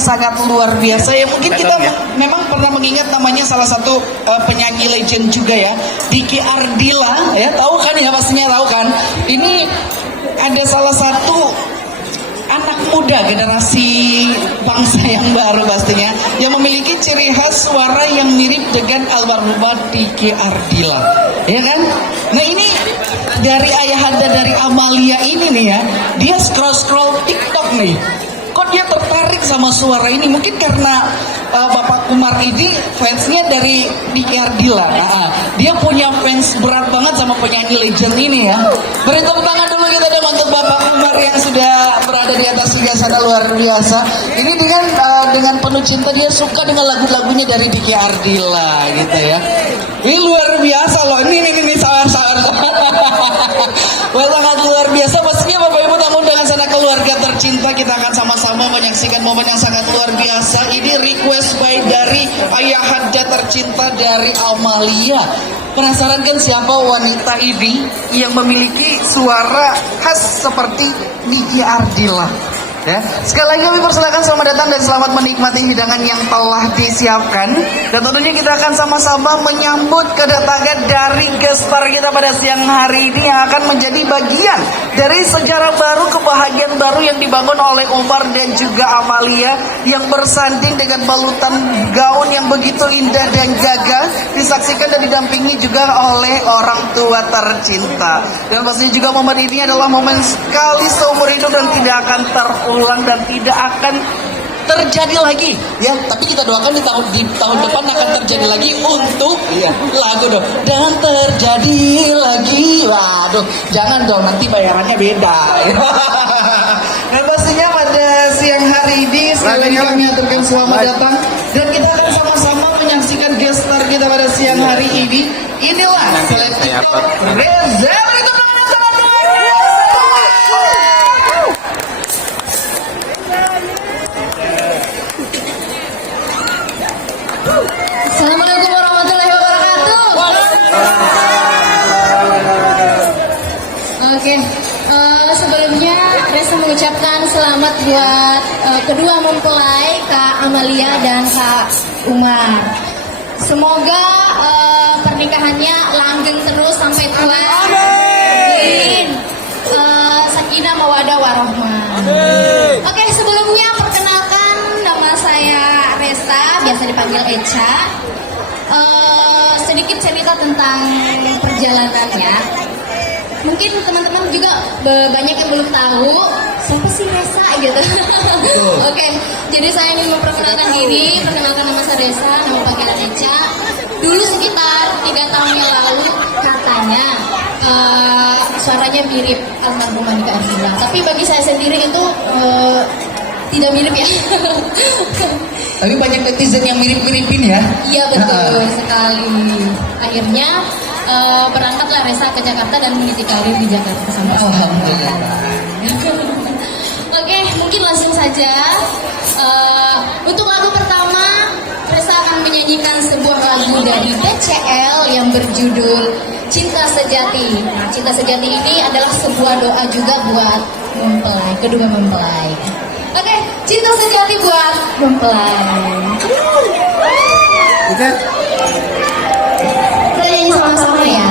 sangat luar biasa ya. Mungkin kita memang pernah mengingat namanya salah satu penyanyi legend juga ya, Diki Ardila ya, tahu kan ya, pastinya tahu kan. Ini ada salah satu anak muda generasi bangsa yang baru pastinya yang memiliki ciri khas suara yang mirip dengan almarhumah Diki Ardila, ya kan? Nah ini dari ayahanda dari Amalia ini nih ya, dia scroll TikTok nih. Kok dia tertarik sama suara ini? Mungkin karena Bapak Kumar ini fansnya dari Diki Ardila. Nah, dia punya fans berat banget sama penyanyi legend ini ya. Beri tepuk tangan dulu kita dong untuk Bapak Kumar yang sudah berada di atas singgasana luar biasa. Ini dengan penuh cinta dia suka dengan lagu-lagunya dari Diki Ardila gitu ya. Ini luar biasa loh. Ini sawar-sawar. Wah, sangat luar biasa. Pastinya Bapak Ibu tamu dengan sana keluarga tercinta, kita akan sama-sama menyaksikan momen yang sangat luar biasa. Ini request by dari ayahanda tercinta dari Amalia. Penasaran kan siapa wanita ini yang memiliki suara khas seperti Diki Ardila? Ya. Sekali lagi kami persilakan selamat datang dan selamat menikmati hidangan yang telah disiapkan. Dan tentunya kita akan sama-sama menyambut kedatangan dari gestar kita pada siang hari ini yang akan menjadi bagian dari sejarah baru, kebahagiaan baru yang dibangun oleh Umar dan juga Amalia, yang bersanding dengan balutan gaun yang begitu indah dan gagah, disaksikan dan didampingi juga oleh orang tua tercinta. Dan pastinya juga momen ini adalah momen sekali seumur hidup dan tidak akan terulang dan tidak akan terjadi lagi ya. Tapi kita doakan di tahun depan akan terjadi lagi untuk lagu dong. Dan terjadi lagi, waduh jangan dong, nanti bayarannya beda ya. Nah pastinya pada siang hari ini sekali lagi kami aturkan selamat datang dan kita akan sama-sama menyaksikan gestar kita pada siang hari ini. Inilah Selektor Reza. Assalamualaikum warahmatullahi wabarakatuh. Oke, sebelumnya Reza mengucapkan selamat buat kedua mempelai Kak Amalia dan Kak Umar. Semoga pernikahannya langgeng terus sampai tua. Amin. Sakinah mawaddah warahmah. Oke, sebelumnya perkenalkan, nama saya Reza, biasa dipanggil Echa. Sedikit cerita tentang perjalanannya. Mungkin teman-teman juga banyak yang belum tahu siapa sih Reza gitu. Oke, jadi saya ingin memperkenalkan diri. Perkenalkan, nama saya Reza, nama panggilan Echa. Dulu sekitar 3 tahun yang lalu katanya suaranya mirip almarhumah Diki Ardila. Tapi bagi saya sendiri itu tidak mirip ya. Tapi banyak netizen yang mirip-miripin ya. Iya betul sekali. Akhirnya berangkatlah Reza ke Jakarta dan meniti karir di Jakarta sama alhamdulillah. Oke, mungkin langsung saja. Untuk lagu pertama, Reza akan menyanyikan sebuah lagu dari TCL yang berjudul Cinta Sejati. Nah, Cinta Sejati ini adalah sebuah doa juga buat mempelai, kedua mempelai. Oke, Cinta Sejati buat mempelai. Kita nyanyi sama-sama ya.